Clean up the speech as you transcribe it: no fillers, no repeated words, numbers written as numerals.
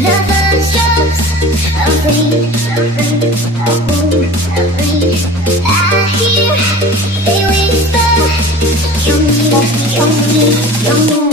Never stops, afraid, afraid. I hear they whisper, young me, young me, young me.